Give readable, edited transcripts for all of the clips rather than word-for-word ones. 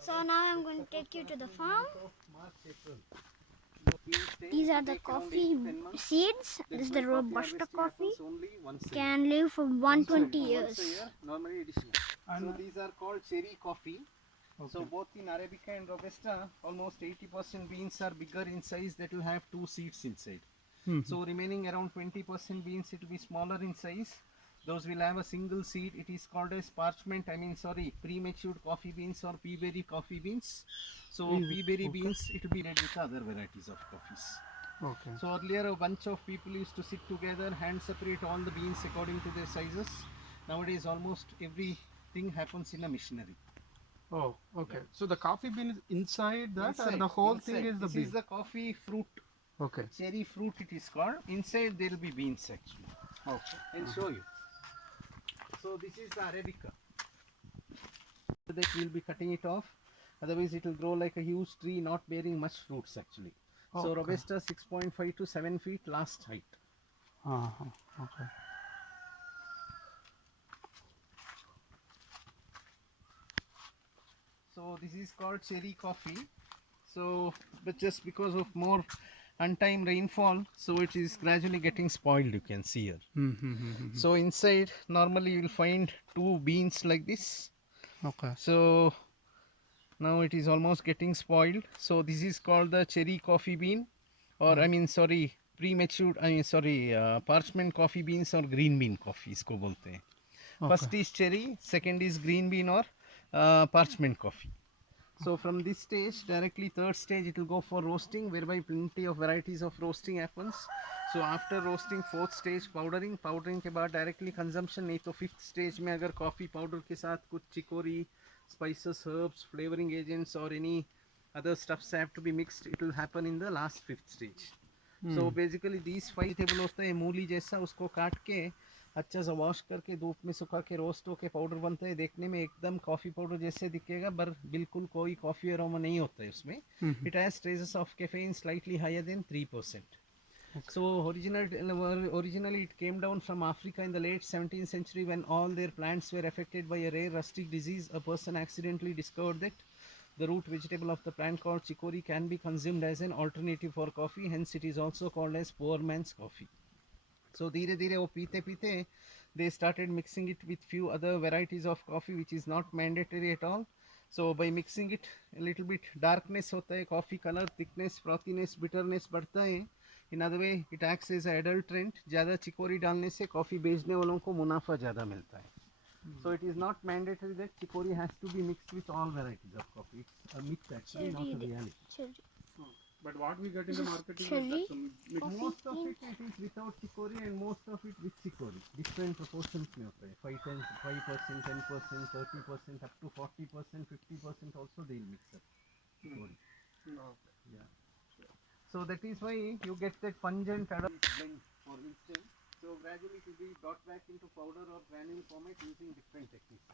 So now I'm going to take you to the farm. These are the coffee seeds. This is the Robusta coffee. Can live for 120 years. Normally so these are called cherry coffee. Okay. So both in Arabica and Robusta, almost 80% beans are bigger in size, that will have 2 seeds inside. So remaining around 20% beans, it will be smaller in size. Those will have a single seed. It is called as premature coffee beans or pea-berry coffee beans. So pea-berry beans, it will be made with other varieties of coffees. Okay. So earlier a bunch of people used to sit together, hand separate all the beans according to their sizes. Nowadays almost everything happens in a machinery. Oh, okay. Yeah. So the coffee bean is inside that, or the whole thing is the bean? This is the coffee fruit. Okay. Cherry fruit it is called. Inside there will be beans actually. Okay. I'll show you. So this is the Arabica. That we'll be cutting it off. Otherwise it will grow like a huge tree, not bearing much fruits actually. Oh, so Robusta 6.5 to 7 feet last height. Okay. So this is called cherry coffee. So, but just because of more untimed rainfall, so it is gradually getting spoiled, you can see here. So inside normally you will find 2 beans like this. Okay. So now it is almost getting spoiled. So this is called the cherry coffee bean, or parchment coffee beans or green bean coffee isko bolte hain. First is cherry, second is green bean or parchment coffee. So from this stage, directly third stage, it will go for roasting, whereby plenty of varieties of roasting happens. So after roasting, fourth stage powdering के बाद directly consumption. नहीं तो fifth stage में अगर coffee powder के साथ कुछ chicory, spices, herbs, flavoring agents or any other stuffs have to be mixed, it will happen in the last fifth stage. So basically these 5 vegetable होता है मूली जैसा, उसको काट के अच्छा सा वॉश करके धूप में सुखा के रोस्ट होके पाउडर बनता है. देखने में एकदम कॉफ़ी पाउडर जैसे दिखेगा, पर बिल्कुल कोई कॉफ़ी अरोमा नहीं होता है उसमें. It has traces of caffeine slightly higher than 3%. So originally it came down from Africa in the late 17th century when all their plants were affected by a rare rustic disease. A person accidentally discovered that the root vegetable of the plant called chicory can be consumed as an alternative for coffee. Hence it is also called as poor man's coffee. So धीरे धीरे वो पीते पीते they started mixing it with few other varieties of coffee, which is not mandatory at all. So by mixing it a little bit darkness होता है, coffee color, thickness, frothiness, bitterness बढ़ता है. In other way it acts as an adulterant. ज़्यादा chicory डालने से coffee बेचने वालों को मुनाफा ज़्यादा मिलता है. So it is not mandatory that chicory has to be mixed with all varieties of coffee. It's a myth actually, not a reality. But what we get in the market is most of it is without chicory and most of it with chicory. Different proportions में होता है. 5%, 10%, 30%, up to 40%, 50% also they will mix up chicory. Yeah. So that is why you get that pungent blend, for instance. So gradually it will be brought back into powder or granule format using different techniques.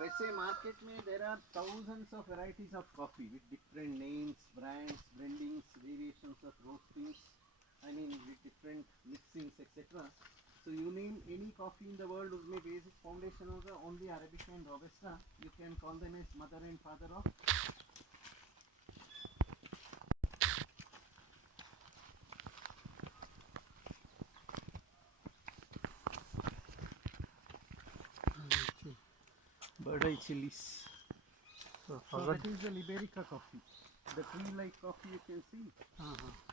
वैसे market में there are thousands of varieties of coffee with different names, brands, blendings, variations of roastings, with different mixings, etc. So you name any coffee in the world उसमें basic foundation होगा only Arabica and Robusta. You can call them as mother and father of. Bird eye chilies. So that is the Liberica coffee. The tree-like coffee you can see.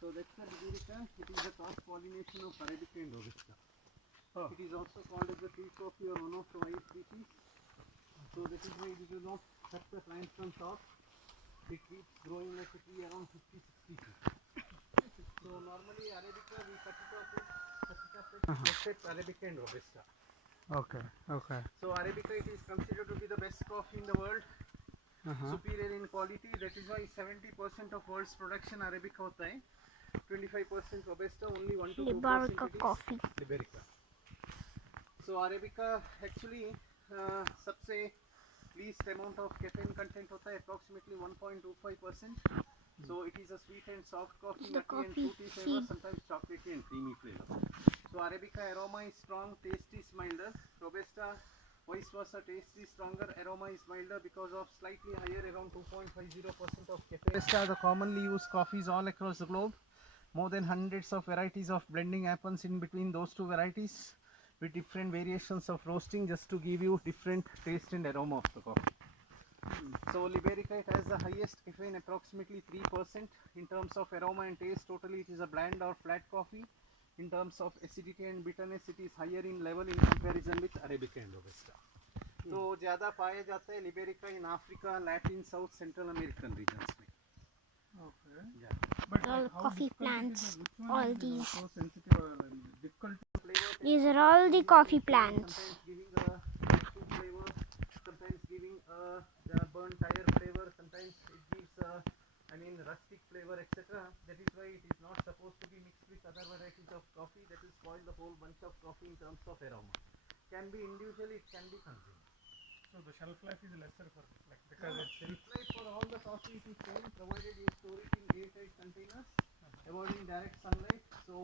So that's the Liberica. It is the cross pollination of Arabica and Robusta. It is also called as the tree coffee or one of the white species. So that is why we do not cut the plant from top. It keeps growing like a tree around 50-60 feet. So normally Arabica we cut it off except Arabica and Robusta. Okay. So Arabica it is considered to be the best coffee in the world, superior in quality. That is why 70% of world's production Arabica होता है, 25% Robusta, only 1 to 2% Liberica coffee. Liberica. So Arabica actually सबसे least amount of caffeine content होता है, approximately 1.25%. So it is a sweet and soft coffee, nutty and fruity flavor, sometimes chocolatey and creamy flavor. So Arabica aroma is strong, taste is milder. Robusta Vice versa, taste is stronger, aroma is milder because of slightly higher, around 2.50% of caffeine. These are the commonly used coffees all across the globe. More than hundreds of varieties of blending happens in between those two varieties with different variations of roasting just to give you different taste and aroma of the coffee. So Liberica, it has the highest caffeine, approximately 3%. In terms of aroma and taste, totally it is a bland or flat coffee. In terms of acidity and bitterness, it is higher in level in comparison with Arabica and Robusta. तो ज़्यादा पाया जाता है liberica in Africa, Latin, south, central American regions में. Okay. Yeah. But All how coffee difficult it plants, is, which one all is these. so sensitive or difficult to Flavor, These are all the coffee plants. sometimes giving a fruit flavor, sometimes giving a burnt tire flavor, sometimes it gives rustic flavor, etc. That is why it is not supposed to be mixed with other varieties of coffee. That will spoil the whole bunch of coffee in terms of aroma. Can be individually, it can be consumed. so the shelf life is lesser for this, like because it's Shelf life for all the coffee it is same, provided you store it in airtight containers, avoiding direct sunlight. So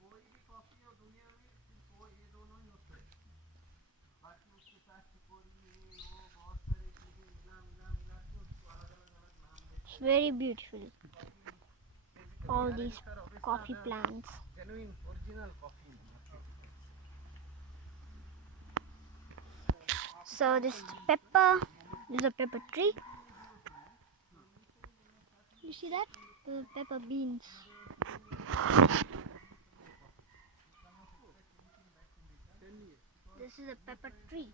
कोई भी coffee हो दुनिया में सिर्फ वो ये दोनों ही होते हैं, बाकी उसके साथ चिकोरी ये वो बहुत सारी चीजें मिला के उसको अलग अलग नाम देते It's very beautiful. हैं. All these coffee plants. Genuine original coffee. So this is pepper. This is a pepper tree. You see that? The pepper beans. This is a pepper tree.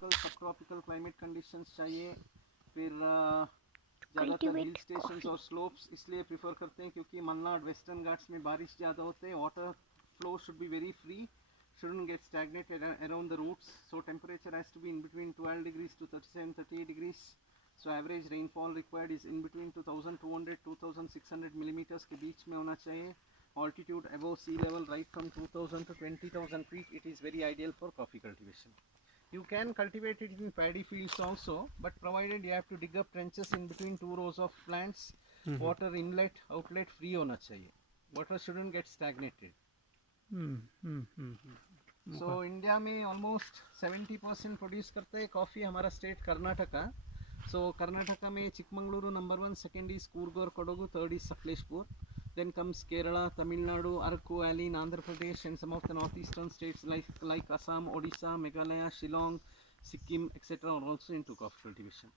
Subtropical climate conditions चाहिए, फिर ज़्यादातर हिल Cultivate stations coffee. और slopes इसलिए prefer करते हैं क्योंकि Malnad western Ghats में बारिश ज़्यादा होते हैं. Water flow should be very free, shouldn't get stagnated around the roots. So temperature has to be in between 12 degrees to 37-38 degrees. So average rainfall required is in between 2200-2600 millimeters के बीच में होना चाहिए. Altitude above sea level right from 2000 to 20,000 feet. It is very ideal for coffee cultivation. You can cultivate it in paddy fields also, but provided you have to dig up trenches in between two rows of plants. Water inlet outlet free होना चाहिए. Water shouldn't get stagnated. So India में almost 70% produce करता है coffee हमारा state Karnataka. So Karnataka में Chikmagalur number 1, second is Coorg और Kodagu, third is Sakleshpur. Then comes Kerala, Tamil Nadu, Araku Valley, Andhra Pradesh, and some of the northeastern states like Assam, Odisha, Meghalaya, Shillong, Sikkim, etc. are also into coffee cultivation.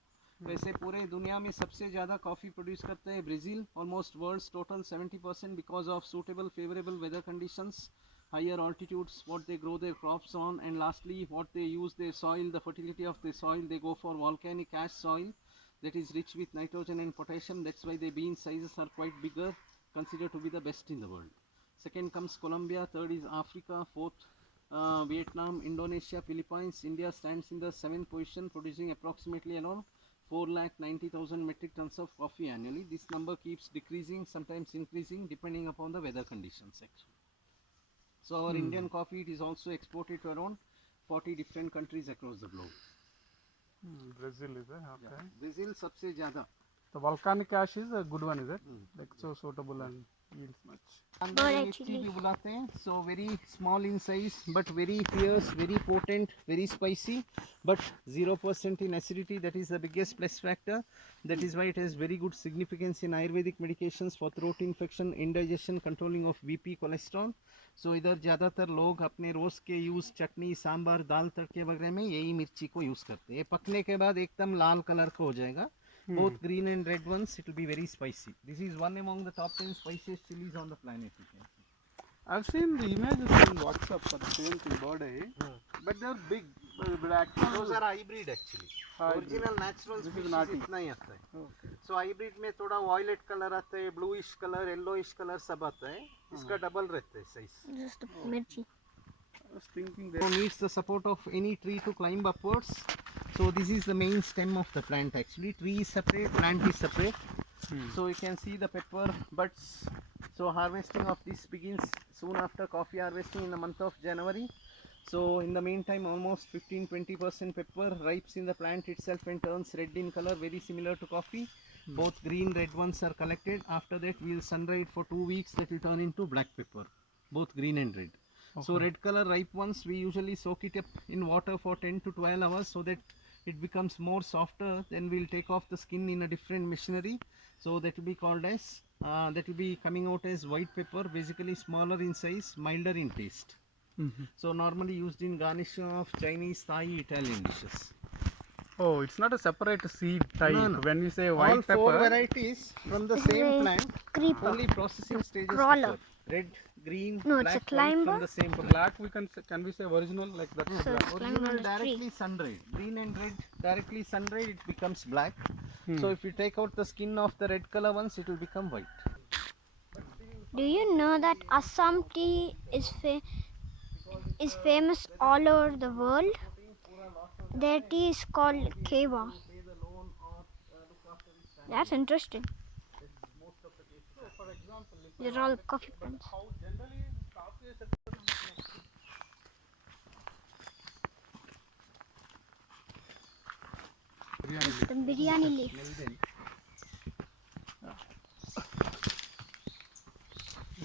वैसे पूरे दुनिया में सबसे ज़्यादा coffee produce करता है Brazil, almost world's total 70% because of suitable favourable weather conditions, higher altitudes, what they grow their crops on, and lastly what they use their soil, the fertility of their soil. They go for volcanic ash soil that is rich with nitrogen and potassium. That's why their bean sizes are quite bigger, considered to be the best in the world. Second comes Colombia, third is Africa, fourth Vietnam, Indonesia, Philippines. India stands in the 7th position, producing approximately around 490,000 metric tons of coffee annually. This number keeps decreasing, sometimes increasing depending upon the weather conditions actually. So our Indian coffee, it is also exported to around 40 different countries across the globe. Brazil is it? Okay. Yeah. Brazil सबसे ज़्यादा. The volcanic ash is a good one, is it? Like so suitable and yields much. अंदर मिर्ची actually- भी बुलाते हैं. So very small in size, but very fierce, very potent, very spicy, but 0% in acidity. That is the biggest plus factor. That is why it has very good significance in Ayurvedic medications for throat infection, indigestion, controlling of BP, cholesterol. So इधर ज़्यादातर लोग अपने रोज़ के use चटनी, सांभर, दाल तड़के वगैरह में यही मिर्ची को यूज़ करते हैं. ये पकने के बाद एकदम लाल कलर का हो जाएगा. Both green and red ones, it will be very spicy. This is one among the top 10 spiciest chilies on the planet. You can see. I've seen the images on WhatsApp for the same thing, body, but they're big. But actually, Those are hybrid actually. Hybrid. Original natural This is species nati. इतना ही आता है. okay. So hybrid में थोड़ा violet color आता है, bluish color, yellowish color सब आता है. इसका double रहता है size. Just the mirchi. I was thinking So that. needs the support of any tree to climb upwards. So this is the main stem of the plant actually. Tree is separate, plant is separate. So you can see the pepper buds. So harvesting of this begins soon after coffee harvesting in the month of January. So in the meantime almost 15-20% pepper ripes in the plant itself and turns red in color, very similar to coffee. Both green red ones are collected. After that we will sun dry it for 2 weeks, that will turn into black pepper, both green and red. So red color ripe ones we usually soak it up in water for 10 to 12 hours so that it becomes more softer. Then we'll take off the skin in a different machinery. So that will be called as that will be coming out as white pepper, basically smaller in size, milder in taste. So normally used in garnish of Chinese, Thai, Italian dishes. Oh, it's not a separate seed type. No. When you say All white 4 pepper, varieties from the This is same a plant, creeper. only processing stages Crawler. differ. Red, green, No, it's a black, white climber. from the same plant. black we can we say original like that? So it's climbing Original on the directly tree. sun dried. Green and red directly sun dried, it becomes black. So if you take out the skin of the red color ones, it will become white. Do you know that Assam tea is famous all over the world? Their tea is called Kewa. That's interesting. These are all coffee plants. It's the biryani leaf.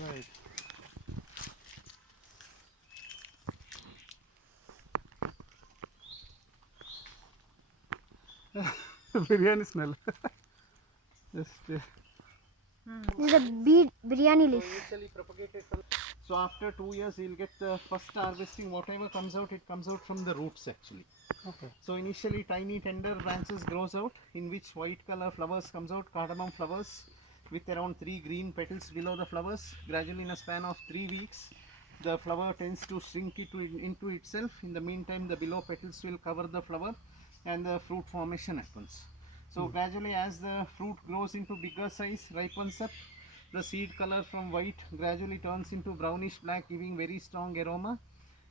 Right. Biryani smell. Just This is a biryani leaf. Initially propagated from, so after 2 years you'll get the first harvesting. Whatever comes out, it comes out from the roots actually. okay. So initially tiny tender branches grows out, in which white color flowers comes out, cardamom flowers with around 3 green petals below the flowers. Gradually in a span of 3 weeks the flower tends to shrink into itself. In the meantime the below petals will cover the flower and the fruit formation happens. So gradually as the fruit grows into bigger size, ripens up, the seed color from white gradually turns into brownish black, giving very strong aroma.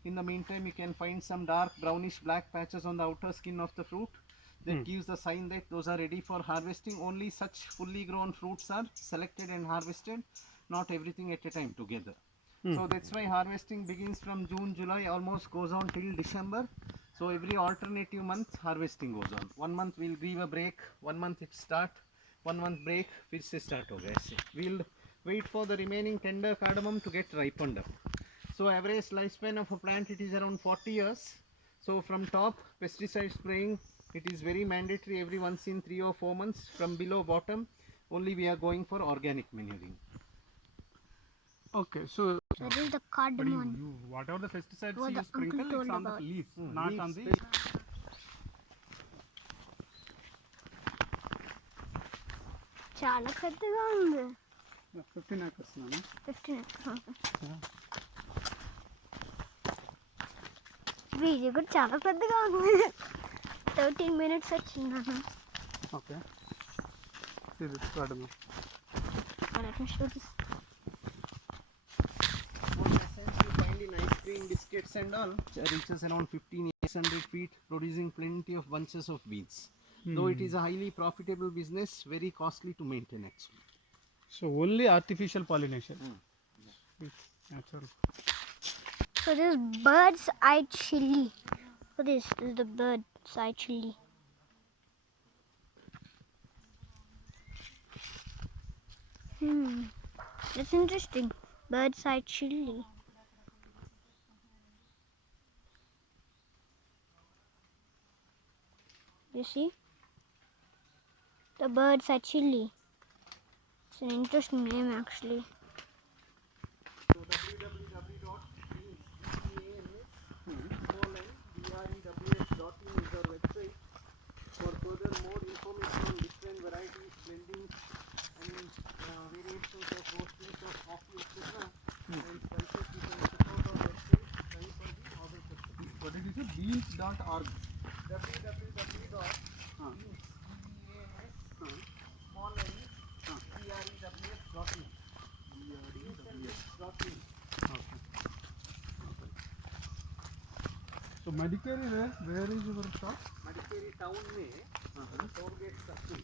In the meantime you can find some dark brownish black patches on the outer skin of the fruit. That gives the sign that those are ready for harvesting. Only such fully grown fruits are selected and harvested, not everything at a time together. So that's why harvesting begins from June, July, almost goes on till December. So every alternative month harvesting goes on. 1 month we'll give a break, 1 month it start, 1 month break, फिर से start होगा ऐसे. We'll wait for the remaining tender cardamom to get ripened up. So average lifespan of a plant, it is around 40 years. So from top, pesticide spraying, it is very mandatory every once in 3 or 4 months. From below bottom, only we are going for organic manuring. Okay, so So this is the but cardamom. you whatever the pesticides What you the sprinkle, uncle it's told on the about. leaves, not on the. చాలా పెద్దగా ఉంది. 15 acres, no? 15. Video కూడా చాలా పెద్దగా ఉంది. 13 minutes వచ్చింది నాన్న. Okay. See this cardamom. Let me show this. What essence you find in ice cream biscuits and all, it reaches around 15-800 feet, producing plenty of bunches of beans. Though it is a highly profitable business, very costly to maintain actually. So only artificial pollination. It's natural. So this is bird's eye chili. So this is the bird's eye chili. That's interesting. Bird's eye chili. You see? The bird's eye chili. It's an interesting name actually. So www.brews.in is our website. For further more information on different varieties, blendings and variations of roastings of coffee, etc. And spices, you can check out our website. Try for the order purpose. What did you say? Beans.org. www.beans.in. So So Madikeri, where is your shop? Madikeri town में toll gate circle.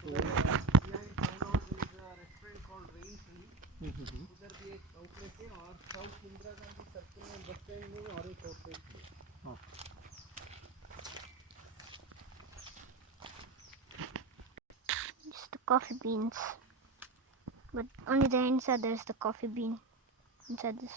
So behind town hall there is a restaurant called Rain Tree. उधर भी एक outlet है और South Indira Gandhi circle में bus stand में और एक outlet है. Just the coffee beans. But only the inside there's the coffee bean. Inside this.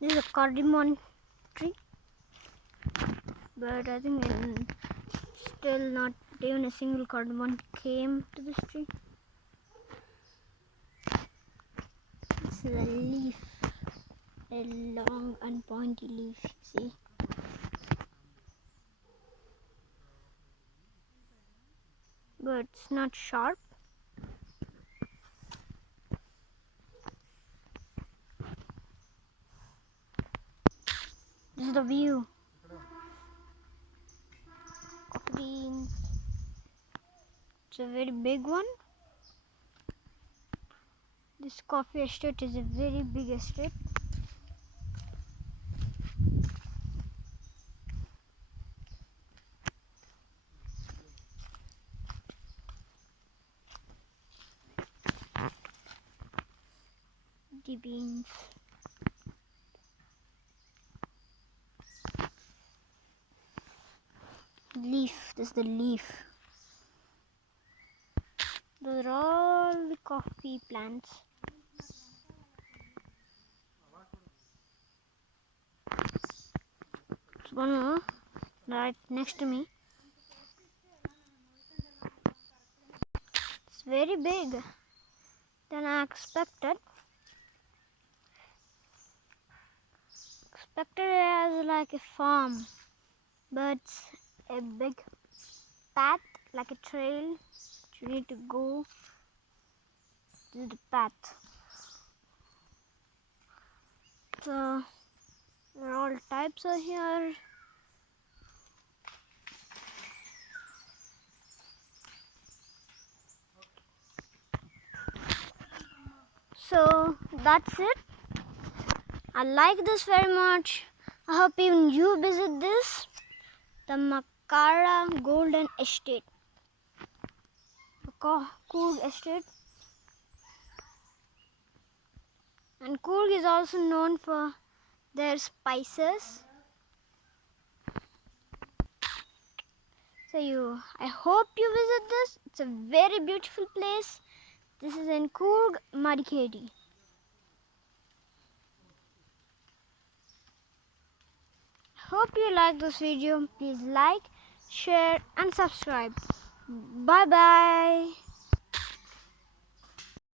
This is a cardamom tree. But I think still not even a single cardamom came to this tree. This is a leaf. A long and pointy leaf, see? But it's not sharp. This is the view. Coffee beans. It's a very big one. This coffee estate is a very big estate. The beans. Leaf. This is the leaf. Those are all the coffee plants. There's one more right next to me. It's very big than I expected. Expected it as like a farm, but a big path, like a trail. You need to go to the path. So there are all types are here. So that's it. I like this very much. I hope even you visit this, the Makara Golden Estate, Coorg Estate. And Coorg is also known for their spices. So I hope you visit this. It's a very beautiful place. This is in Coorg, Madikeri. Hope you like this video. Please like, share and subscribe. Bye bye.